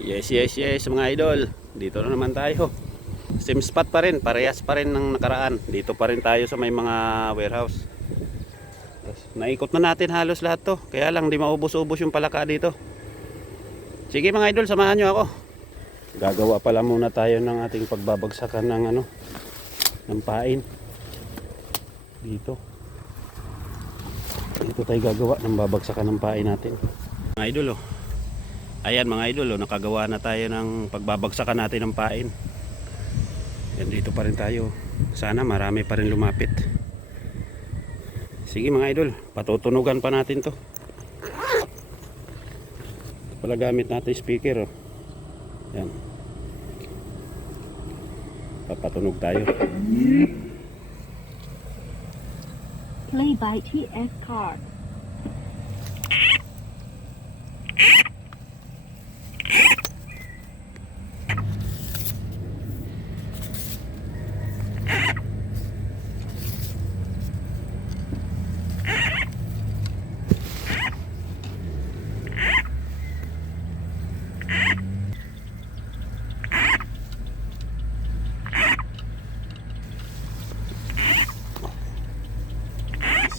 Yes, yes, yes mga idol. Dito na naman tayo. Same spot pa rin, parehas pa rin ng nakaraan. Dito pa rin tayo sa may mga warehouse. Naikot na natin halos lahat to. Kaya lang di maubos-ubos yung palaka dito. Sige mga idol, samahan nyo ako. Gagawa pala muna tayo ng ating pagbabagsakan ng ng pain. Dito. Dito tayo gagawa ng babagsakan ng pain natin. Mga idol oh. Ayan mga idol, oh, nakagawa na tayo ng pagbabagsakan natin ng pain. Yan, dito pa rin tayo. Sana marami pa rin lumapit. Sige mga idol, patutunugan pa natin to. Ito pala gamit natin speaker. Oh. Yan. Papatunog tayo. Play by TS Card.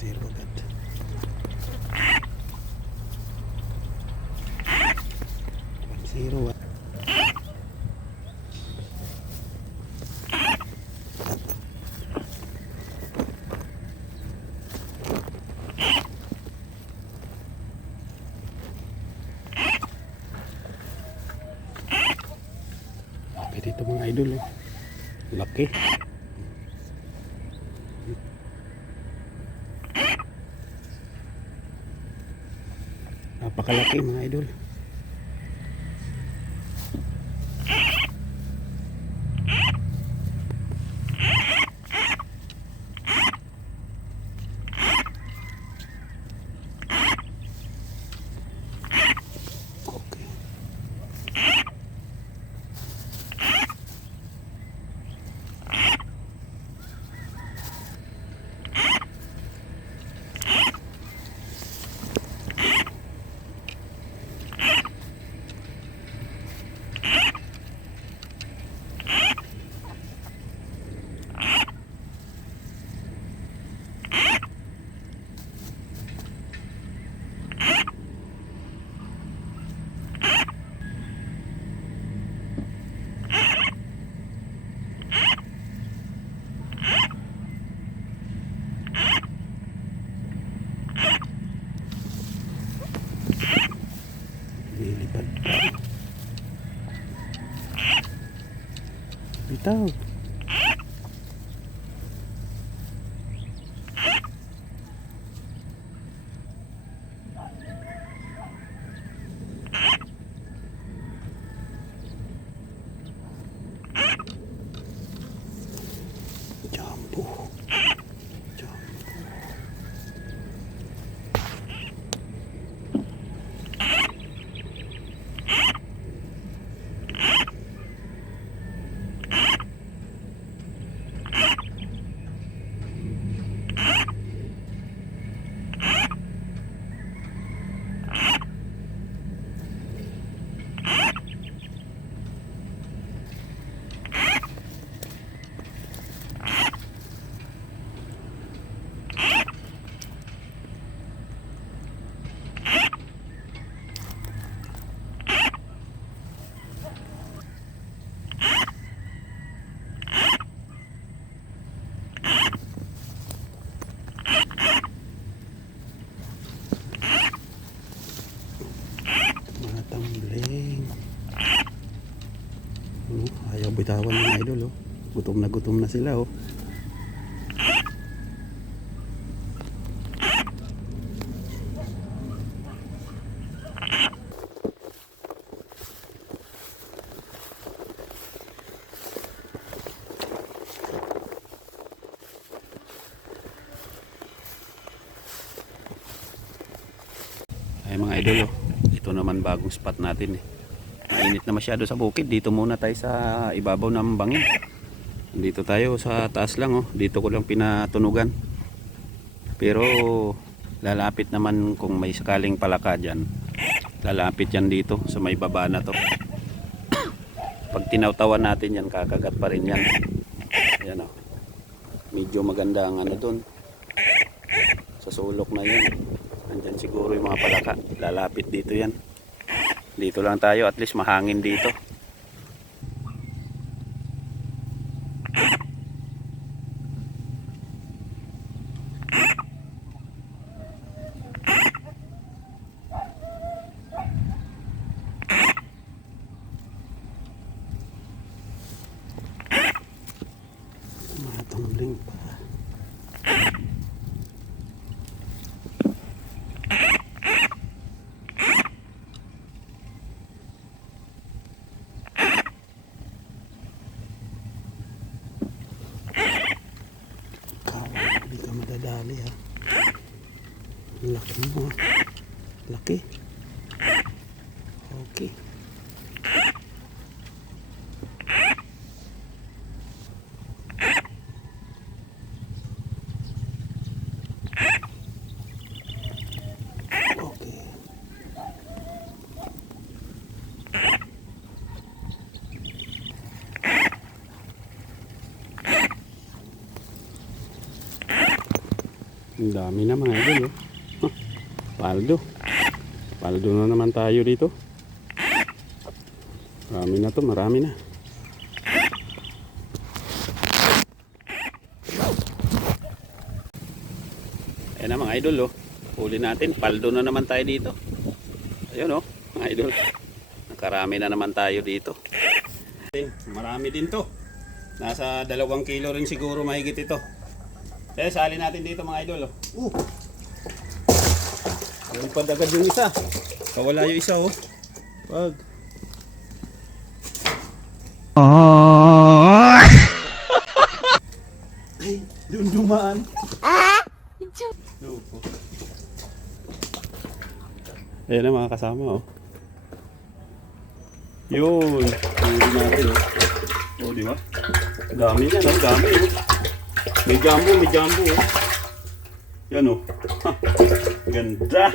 Zero agad. Zero. Okay dito mga idol. Oh. Laki. Napakalaki mga idol. Okay. Lilipad pa. Bitaw. Jumbo. Jumbo. Mga tumbling. Ayaw bitawan mga idol. Oh. Gutom na sila. Oh. Ay mga idol, oh. Ito naman bagong spot natin eh. Mainit na masyado sa bukid. Dito muna tayo sa ibabaw ng bangin. Dito tayo sa taas lang oh. Dito ko lang pinatunugan. Pero lalapit naman kung may sakaling palaka dyan. Lalapit yan dito sa may baba na to. Pag tinawtawan natin yan, kakagat pa rin yan. Ayan o. Medyo maganda ang ano dun. Sa sulok na yan. Andyan siguro yung mga palaka. Lalapit dito yan. Dito lang tayo, at least mahangin dito. Matumbling pa. Hindi ka madadali ha. Ang laki mo ha. Laki. Okay. Okay. Ang dami na mga idol oh. Huh. Paldo. Paldo na naman tayo dito. Marami na to, marami na. Ayan na mga idol oh. Huli natin, paldo na naman tayo dito. Ayun oh, mga idol. Nakarami na naman tayo dito. Marami din to. Nasa 2 kilo rin siguro mahigit ito. Kaya sali natin dito mga idol oh. Lipad agad yung isa. Kawala yung isa oh. Wag. Ay, doon dumaan. Lupo. Ayan na mga kasama oh. Yun. Huli natin oh. Oh, di ba? Dami yan oh, dami oh. May jumbo oh. Yan oh. Ha, ganda.